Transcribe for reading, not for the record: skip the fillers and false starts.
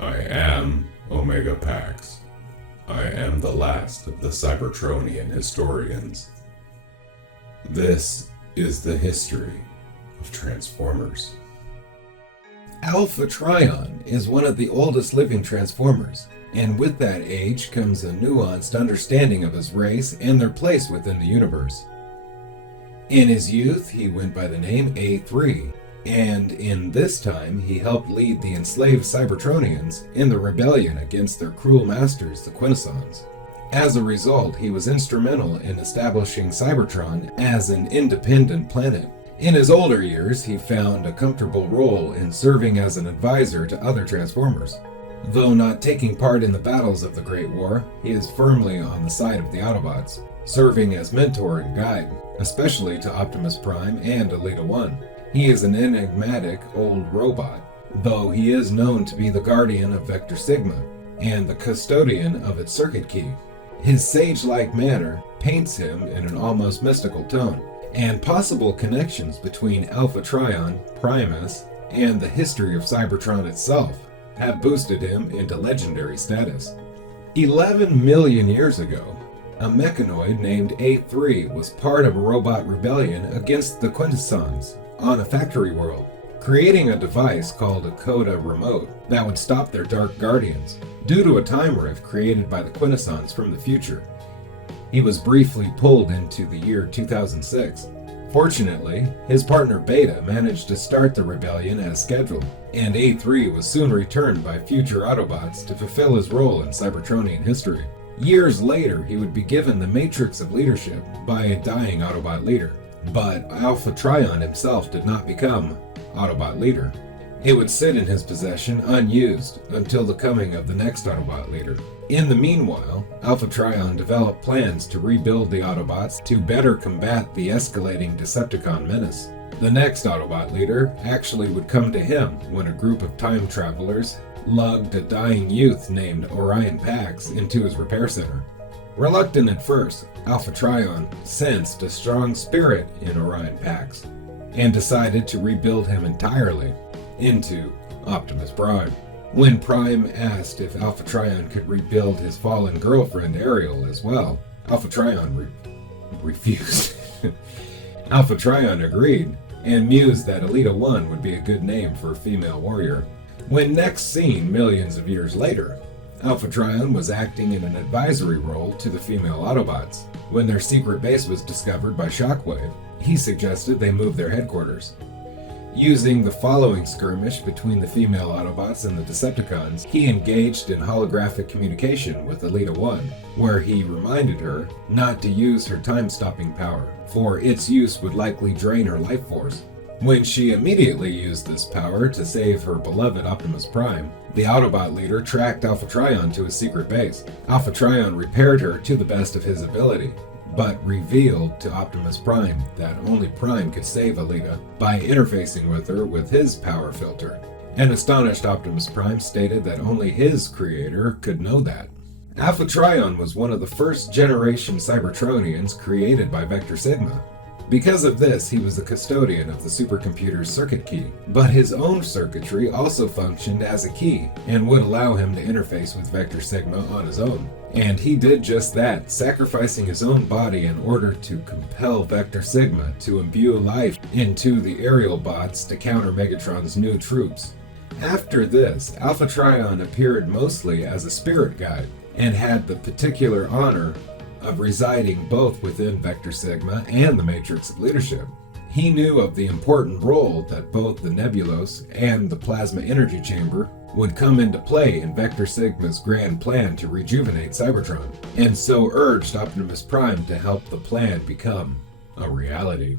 I am Omega Pax. I am the last of the Cybertronian historians. This is the history of Transformers. Alpha Trion is one of the oldest living Transformers, and with that age comes a nuanced understanding of his race and their place within the universe. In his youth, he went by the name A3, and in this time he helped lead the enslaved Cybertronians in the rebellion against their cruel masters, the Quintessons. As a result, he was instrumental in establishing Cybertron as an independent planet. In his older years, he found a comfortable role in serving as an advisor to other Transformers. Though not taking part in the battles of the Great War, he is firmly on the side of the Autobots, serving as mentor and guide, especially to Optimus Prime and Elita 1. He is an enigmatic old robot, though he is known to be the guardian of Vector Sigma and the custodian of its circuit key. His sage-like manner paints him in an almost mystical tone, and possible connections between Alpha Trion, Primus, and the history of Cybertron itself have boosted him into legendary status. 11 million years ago, a mechanoid named A3 was part of a robot rebellion against the Quintessons on a factory world, creating a device called a Coda remote that would stop their Dark Guardians due to a time rift created by the Quintessons from the future. He was briefly pulled into the year 2006. Fortunately, his partner Beta managed to start the rebellion as scheduled, and A3 was soon returned by future Autobots to fulfill his role in Cybertronian history. Years later, he would be given the Matrix of Leadership by a dying Autobot leader, but Alpha Trion himself did not become Autobot leader. It would sit in his possession unused until the coming of the next Autobot leader. In the meanwhile, Alpha Trion developed plans to rebuild the Autobots to better combat the escalating Decepticon menace. The next Autobot leader actually would come to him when a group of time travelers lugged a dying youth named Orion Pax into his repair center. Reluctant at first, Alpha Trion sensed a strong spirit in Orion Pax and decided to rebuild him entirely into Optimus Prime. When Prime asked if Alpha Trion could rebuild his fallen girlfriend Ariel as well, Alpha Trion refused. Alpha Trion agreed and mused that Elita 1 would be a good name for a female warrior. When next seen millions of years later, Alpha Trion was acting in an advisory role to the female Autobots. When their secret base was discovered by Shockwave, he suggested they move their headquarters. Using the following skirmish between the female Autobots and the Decepticons, he engaged in holographic communication with Elita 1, where he reminded her not to use her time-stopping power, for its use would likely drain her life force. When she immediately used this power to save her beloved Optimus Prime, the Autobot leader tracked Alpha Trion to his secret base. Alpha Trion repaired her to the best of his ability, but revealed to Optimus Prime that only Prime could save Elita by interfacing with her with his power filter. An astonished Optimus Prime stated that only his creator could know that. Alpha Trion was one of the first generation Cybertronians created by Vector Sigma. Because of this, he was the custodian of the supercomputer's circuit key, but his own circuitry also functioned as a key and would allow him to interface with Vector Sigma on his own. And he did just that, sacrificing his own body in order to compel Vector Sigma to imbue life into the aerial bots to counter Megatron's new troops. After this, Alpha Trion appeared mostly as a spirit guide and had the particular honor of residing both within Vector Sigma and the Matrix of Leadership. He knew of the important role that both the Nebulos and the Plasma Energy Chamber would come into play in Vector Sigma's grand plan to rejuvenate Cybertron, and so urged Optimus Prime to help the plan become a reality.